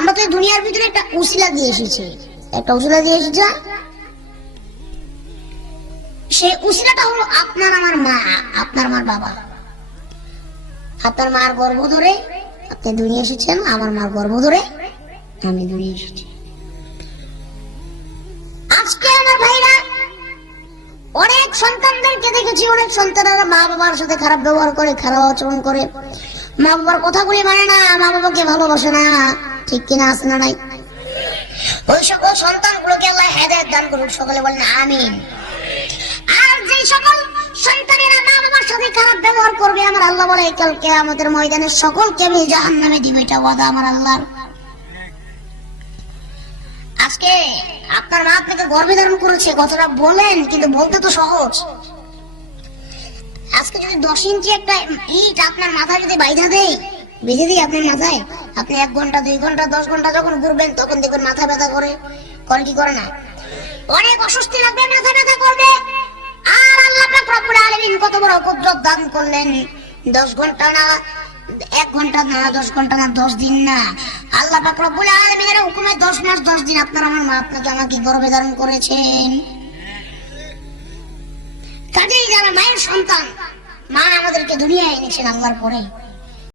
আমরা তো দুনিয়ার ভিতরে একটা উসিলা দিয়ে এসেছি। একটা উসিলা দিয়ে এসেছি? সেই উসিলাটা হলো আপনার আমার মা, আপনার আমার বাবা। আপনার মার গর্ভ ধরে আপনি দুনিয়া এসেছেন, আমার মার গর্ভ ধরে আমি দুনিয়া এসেছি। আজকে আমার ভাইরা অনেক সন্তানদেরকে দেখেছি, অনেক সন্তানেরা মা বাবার সাথে খারাপ ব্যবহার করে, খারাপ আচরণ করে। মা বাবার কথাগুলি মানে না, মা বাবাকে ভালোবাসে না। ঠিক কিনা আছে না নাই? ওই সকল সন্তানগুলোকে আল্লাহ হেদায়ত দান করুক, সকলে বলেন আমিন। আর যে সকল সন্তানেরা মা বাবার সাথে খারাপ ব্যবহার করবে, আমার আল্লাহ বলে কালকে আমাদের ময়দানে জাহান নামে এটা ওয়াদা আমার আল্লাহর। আজকে আপনার মা আপনাকে গর্বে ধারণ করেছে, কথাটা বলেন, কিন্তু বলতে তো সহজ। আজকে যদি দশ ইঞ্চি একটা ইট আপনার মাথায় যদি বাইধা দেয়, বেঁধে দিই আপনার মাথায়? আপনি এক ঘণ্টা, দুই ঘণ্টা, দশ ঘণ্টা যখন ঘুরবেন, তখন দেখবেন মাথা ব্যথা করে করে কি করে না। অনেক অস্বস্তি লাগবে, মাথা ব্যথা করবে। আর আল্লাহ পাক রব্বুল কত বড় দান করলেন। দশ ঘণ্টা না, এক ঘণ্টা না, দশ ঘণ্টা না, দশ দিন না। আল্লাহ পাক রব্বুল হুকুমে দশ মাস, দশ দিন আপনার আমার মা আপনাকে আমাকে গর্ভে ধারণ করেছেন। কাজেই যারা মায়ের সন্তান, মা আমাদেরকে দুনিয়ায় এনেছেন আল্লাহর পরে।